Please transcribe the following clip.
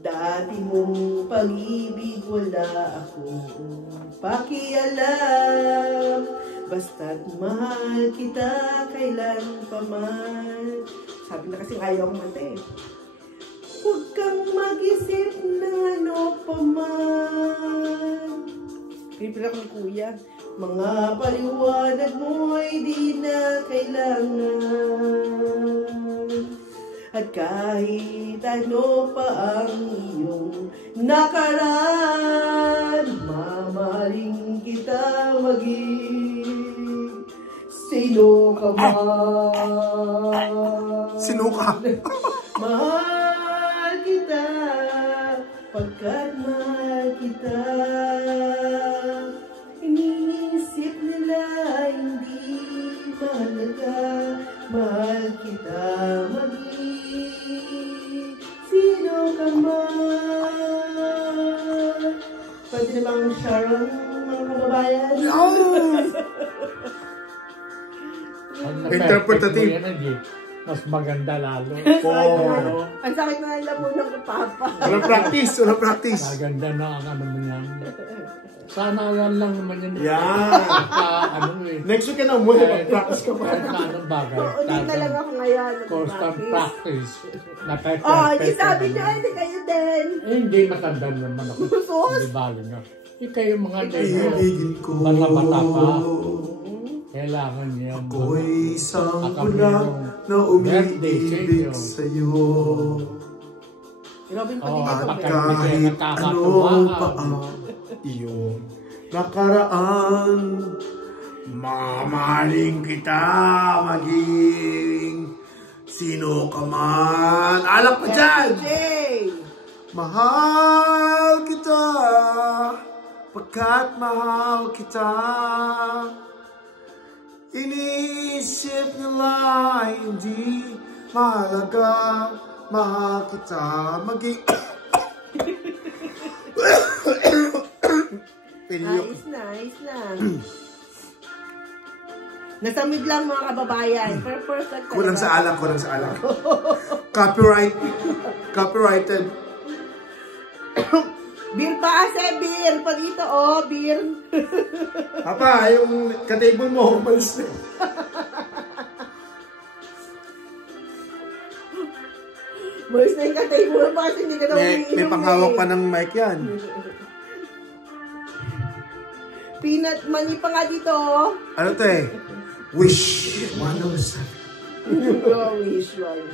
Dati mong pag-ibig wala akong pakialam, basta't mahal kita kailan pa man. Sabi na kasing ayaw akong mata eh. Huwag kang mag-isip ng ano pa man. Pinipila ko ni Kuya. Mga paliwanag mo ay di na kailangan. At kahit ano pa ang iyong nakaraan, mamahalin kita maging sino ka man. Sino ka? Mahal kita, pagkat mahal kita. Iniisip nila hindi mahalaga, mahal kita maging sino ka man. Pwede namang Sharon, mga kababayan. Interpretative. Mas maganda lalo. Oh. Ang sakit na alam mo ng papa. Walang practice, walang practice. Maganda na ang ano mo yan. Sana yan lang naman yan. Yan. Ano eh. Next week ka na muna, mag-practice ka pa. Kahit na anong bagay. Ulit na lang ako ngayon. Constant practice. Oh, hindi sabi niya, hindi kayo din. Eh, hindi matanda naman ako. Hindi balo nga. Kayo mga Iibigin ko. bata-bata pa. Kailangan niya. Ako'y isang bulang na umiibig sa'yo. At kahit ano pa ang iyong nakaraan, mamahalin kita maging sino ka man. Alak pa dyan! Mahal kita, pagkat mahal kita. Iniisip nila hindi mahalaga, mahal kita maging Nice na. Nasamid lang mga kababayan. Perfect. Kulang sa alak. Copyrighted. Beer pa kasi, beer. Pa dito, oh, beer. Papa, yung ka-table mo, umalis na. Malis na yung ka-table mo kasi hindi ka na umiinom. May panghawak pa ng mic yan. Peanut money pa nga dito, oh. Ano to eh? Wish. Wish one.